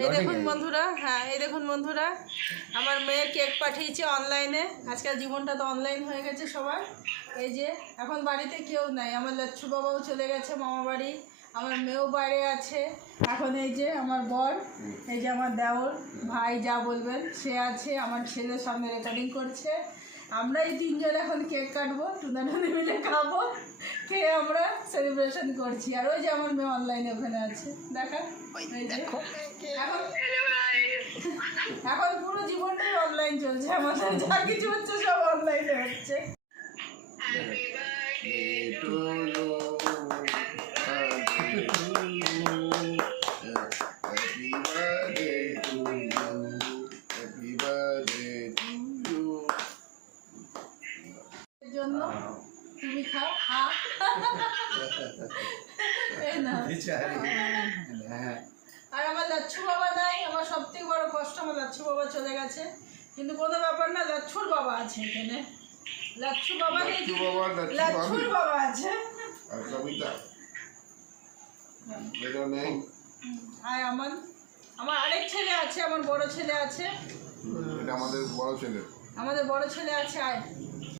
এই দেখুন বন্ধুরা, হ্যাঁ এই দেখুন বন্ধুরা, আমার মেয়ে কেক পাঠিয়েছে অনলাইনে। আজকাল জীবনটা তো অনলাইন হয়ে গেছে সবার। এই যে এখন বাড়িতে কেউ নাই, আমার লচ্ছু বাবাও চলে গেছে মামা বাড়ি, আমার মেয়েও বাইরে আছে। এখন এই যে আমার বর, এই যে আমার দেওর ভাই যা বলবেন সে আছে, আমার ছেলের সামনে রেকর্ডিং করছে। আমরা এই তিনজন এখন কেক কাটবো, টুনাটুনি মিলে খাবো, খেয়ে আমরা সেলিব্রেশন করছি। আর ওই যে আমার মেয়ে অনলাইনে ওখানে আছে, দেখা এখন পুরো জীবনটাই অনলাইন চলছে, আমাদের যা কিছু হচ্ছে সব অনলাইনে হচ্ছে। জন্য তুমি খাও, আর আমার লচ্ছু বাবা নাই, আমার সব থেকে বড় কষ্ট, আমার লচ্ছু বাবা চলে গেছে। কিন্তু কোনো ব্যাপার না, লচ্ছুর বাবা আছে এখানে, লচ্ছু বাবা নেই, লচ্ছুর বাবা আছে। আর আমার আরেক ছেলে আছে, আমার বড় ছেলে আছে, আমাদের বড় ছেলে আছে। আয়